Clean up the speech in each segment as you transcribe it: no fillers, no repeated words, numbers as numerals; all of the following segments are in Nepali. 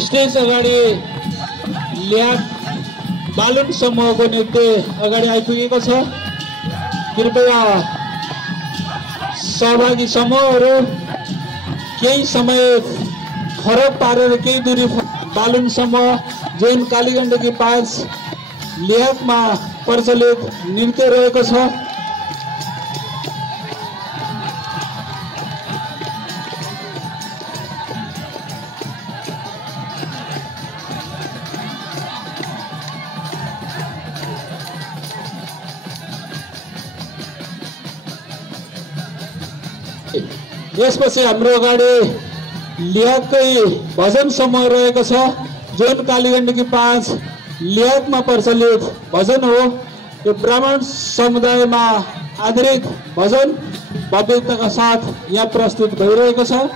स्टेज अगाडि ल्याग बालुन समूहको नृत्य अगाडि आइपुगेको छ। कृपया सहभागी समूहहरू केही समय फरक पारेर केही दूरी बालुन समूह जुन कालीगण्डकी 5 ल्यागमा प्रचलित नृत्य रहेको छ। यसपछि हाम्रो अगाडि ल्यागकै भजन समूह रहेको छ जुन कालीगण्डकी 5 ल्यागमा प्रचलित भजन हो। यो ब्राह्मण समुदायमा आधारित भजन भव्यताका साथ यहाँ प्रस्तुत भइरहेको छ।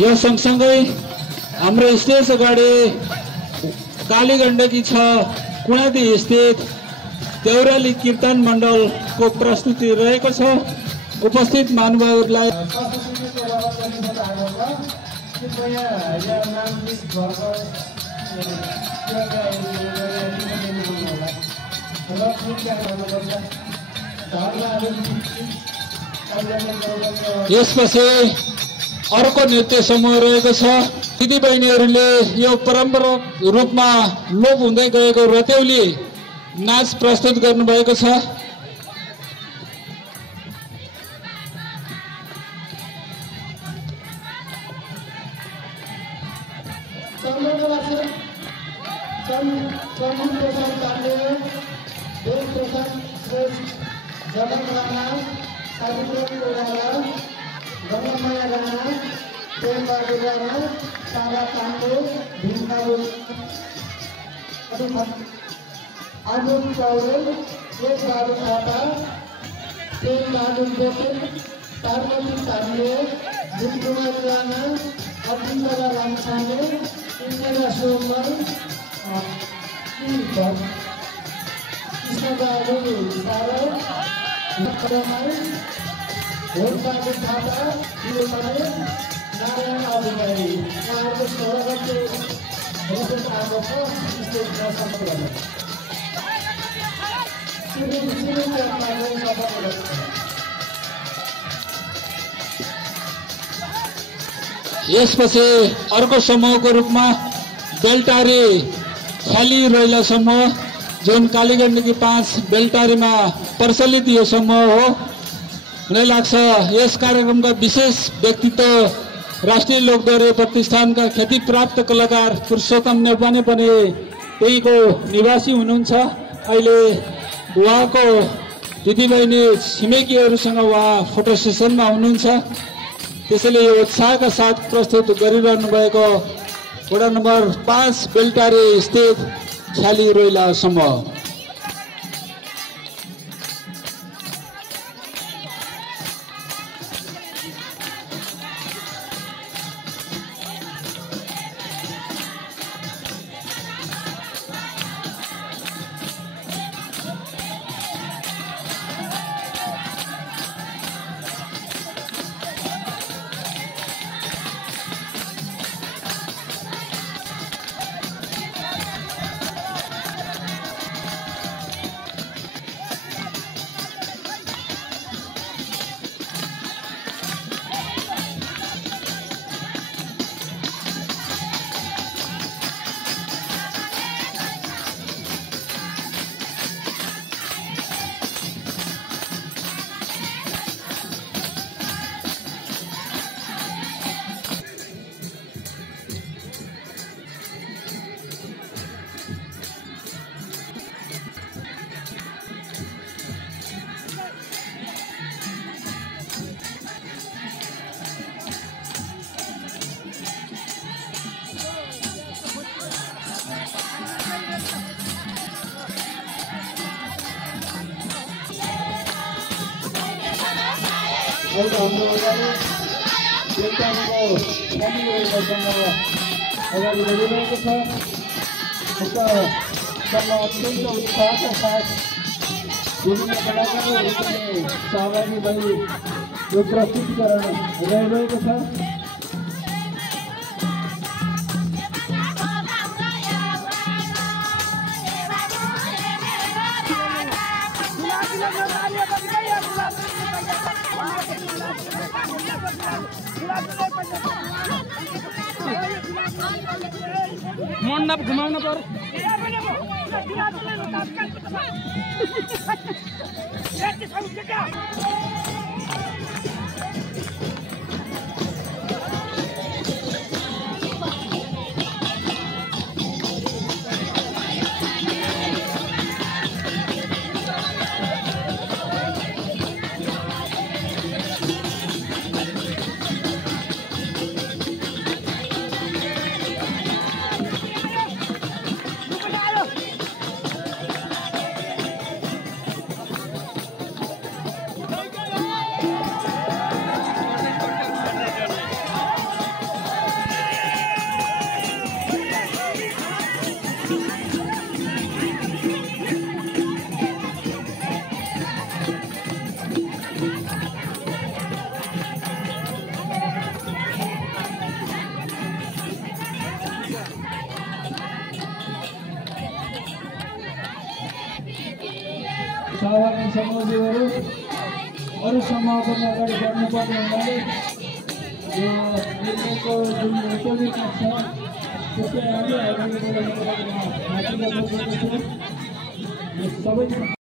यो सँगसँगै हाम्रो स्टेज अगाडि कालीगण्डकी 6 कुणादी स्थित देउराली कीर्तन मण्डलको प्रस्तुति रहेको छ। उपस्थित महानुभावहरूलाई यसपछि अर्को नृत्य समूह रहेको छ। दिदीबहिनीहरूले यो परम्परागत रूपमा लोप हुँदै गएको रतेउली नाच प्रस्तुत गर्नुभएको छ। यसपछि अर्को समूहको रूपमा बेलटारी ख्याली रैला समूह जुन कालीगण्डकी 5 बेलटारीमा प्रचलित यो समूह हो। मलाई लाग्छ यस कार्यक्रमका विशेष व्यक्तित्व राष्ट्रिय लोकदोहोरी प्रतिष्ठानका ख्याति प्राप्त कलाकार पुरुषोत्तम नेपाने पनि यहीको निवासी हुनुहुन्छ। अहिले उहाँको दिदीबहिनी छिमेकीहरूसँग उहाँ फोटो सेसनमा हुनुहुन्छ। त्यसैले यो उत्साहका साथ प्रस्तुत गरिरहनु भएको वडा नम्बर 5 बेलटारी स्थित ख्याली रोइला समूह। अहिले हाम्रो बेलटारीको खाली रहेकोसँग अगाडि बढिरहेको छ। उक्त दलमा अत्यन्त उत्साहका साथ विभिन्न कलाकारहरू पनि सहभागी भई यो प्रस्तुतिकरण भइरहेको छ। मण्डप घुमाउन पर्यो। सहभागी समूहहरू अरू समूह पनि अगाडि बढ्नुपर्ने हुनाले यो निर्णयको जुन रिपोर्टिङ छ त्यसलाई अगाडि बढाउनको लागि म सबै